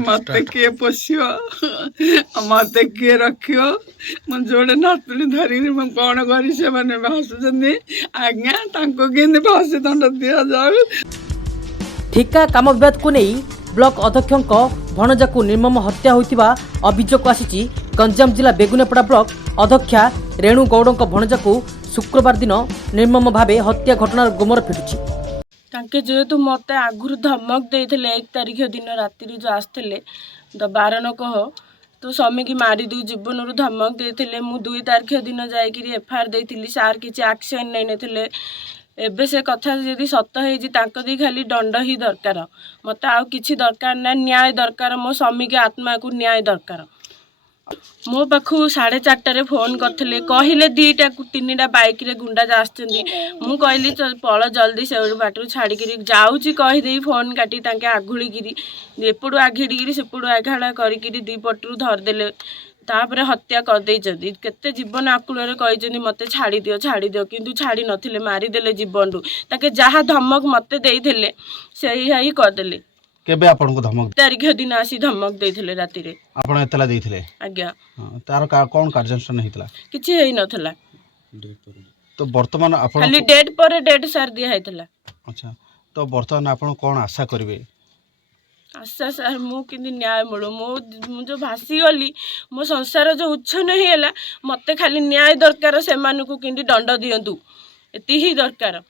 मत किए पोषियो मत किए रखियो मो जोड़े नातुणी धरी कौन करी से मैंने भाषुचंदी आज्ञा तांको केंदे फांसी दंड दिया जाऊ। ठिका काम विवाद को नहीं ब्लॉक अध्यक्षों भणजा को निर्मम हत्या होइतिबा अभियोग आसी गंजाम जिला बेगुनेपड़ा ब्लॉक अध्यक्षा रेणु गौड़ भणजा को शुक्रवार दिन निर्मम भावे हत्या घटनार गुमर फिटुछि। तांके जेहेतु मत आगुरी धमक देते 1 तारिख दिन राति जो आसते बारण कह तो स्वामी की मारी दू जीवन रू धमक देते मु 2 तारिख दिन जाकि एफआईआर देती सार किसी एक्शन नहीं नथिले। एबे से कथा यदि सत है खाली दंड ही दरकार मत आउ किसी दरकार ना न्याय दरकार मो स्वामी के आत्मा को न्याय दरकार। मो पाखु 4:30 फोन करते कहले 2टा 3टा बाइक रे गुंडा आसुँच मु कहली पल जल्दी से बाटर छाड़ी जाऊँगी कहीदे फोन काटी तांके आघुड़ीकी एपटू आघिड़ी सेपटू आघाड़ा करी दीपटू धरदेले तापर हत्या करदे केते जीवन आकुल कही मत छाड़ी दियो किंतु छाड़ी नथिले मारिदेले जीवन रू ताके जहाँ धमक मत देइथिले सेही ही करदेले। केबे आपन को धमक तारीख दिन आसी धमक देइथिले राति रे आपन एतला देइथिले आज्ञा तार कोन कार्यानुष्ठान हेतला किछि हेई नथला तो वर्तमान आपन खाली डेट पर डेट सार दिया हेतला। अच्छा तो वर्तमान आपन कोन आशा करिवे आशा सर मु किंतु न्याय मिलू मु जो भासी गली मो संसार जो उच्छ नहीं है मत खाली न्याय दरकार से कि दंड दिंतु एति ही दरकार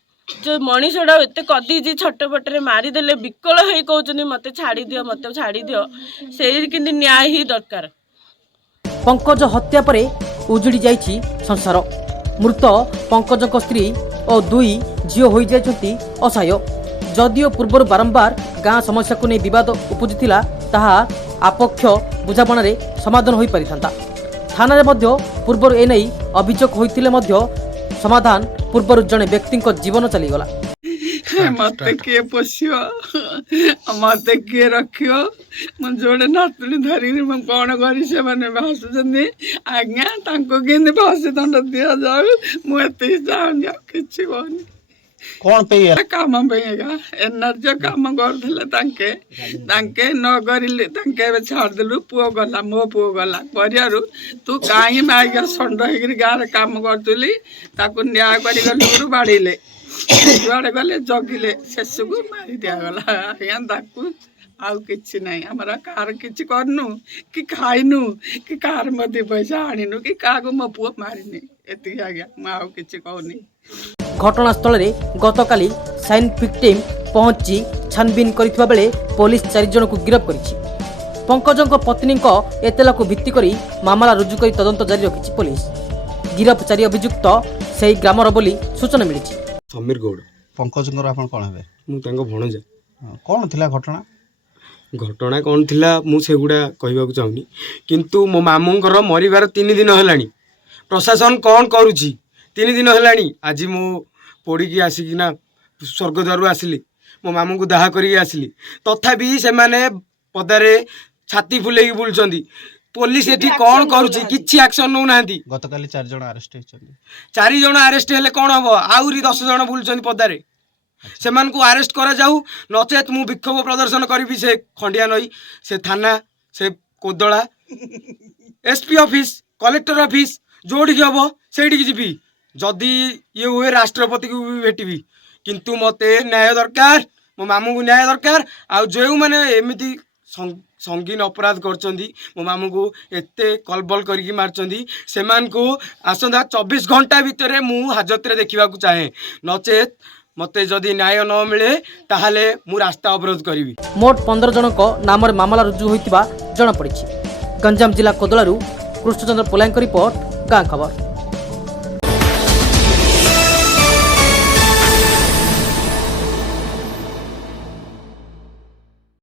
जो मनीषटा एत कदी छटपटे मारिदेले विकल हो कहते मत छाड़ी दियो से कि न्याय ही दरकार। पंकज हत्या पर उजुड़ी जाइछि संसार मृत पंकज स्त्री और 2 झील हो जाइछन्ति असहाय जदिओ पूर्व बारंबार गाँ समस्या को नहीं विवाद उपजुला ताहा आपक्ष बुझापण समाधान हो पारि था थाना पूर्व एने अभियोग होते समाधान पूर्व जड़े व्यक्ति जीवन चलीगला। मत किए पोषियो मत किए रखियो मो जोड़े नातुणी धरी कौन करी से मैंने भाषुचंदी आज्ञा तांको केंदे फांसी दंड दिया जाऊ मुझे चाहूँगी किसी कहनी कौन पे काम एनर्जी काम करते न करिले छाड़देलु पुओ गला मो पुओ गला कर तू कहीं माइक षंड हो गाँव काम करी न्याय कर बाड़े जुआड़े गले जगिले शेष को मारी दिगला आज्ञा आउ कि ना आमर कार कि करनु कि खाइनु कि कार मध्य पैसा आणिनु कि क्या मो पुओ मारिनी एति आज्ञा मुझे कि कहनी। घटनास्थल में गतकाली साइंटिफिक टीम पहुंची छानबीन करथिबा बेले पुलिस 4 जन को गिरफ्त करिछि। पंकजଙ୍କ पत्नी एतला को भित्ति करी मामला रुजु करी तदंत जारी रखिछि पुलिस। गिरफ्त 4 अभियुक्त सेही ग्रामर बोली सूचना मिलिछि। समीर गौड़ पंकजଙ୍କର आपण कोन हेबे मु तांको भणजा कोन थिला घटना कोन थिला मु सेगुडा कहबाकू चाहुनी किंतु मो मामूंकर मरिबार 3 दिन हेलानी प्रशासन कोन करूछि 3 दिन हेलानी आज मु पड़ी आसिकिना स्वर्गद्वार आसिली मो मामू को दाह करी आसिली तथापि से माने पदारे छाती फुले बुलचंदी पुलिस एठी कोन करूछि किछि एक्शन नौ नांती। गतकाली 4 जण अरेस्ट हेचंदी 4 जण अरेस्ट हेले कोन हबो आउरी 10 जण बुलचंदी पदारे सेमान को अरेस्ट करा जाऊ नचेत मु विक्षोभ प्रदर्शन करी से खंडिया नई से थाना से कोदला एसपी ऑफिस कलेक्टर ऑफिस जोड़ी हम से जीवी जदि ये हुए राष्ट्रपति को भी भेटी किंतु मते न्याय दरकार मो मामू को न्याय दरकार आ जो मैंने एमती संगीन अपराध करचंदी मो मामू को एते कलबल करके मारचंदी सेमान को आसंदा 24 घंटा भितर मु हाजत रे देखा चाहे नचेत मते जदि न्याय न मिले ताहाले मु रास्ता अवरोध करी। मोट 15 जनक नाम मामला रुजु होइतिबा जणा पड़िछि। गंजाम जिला कोदलारू कृष्णचंद्र पोलांक रिपोर्ट गाँ खबर।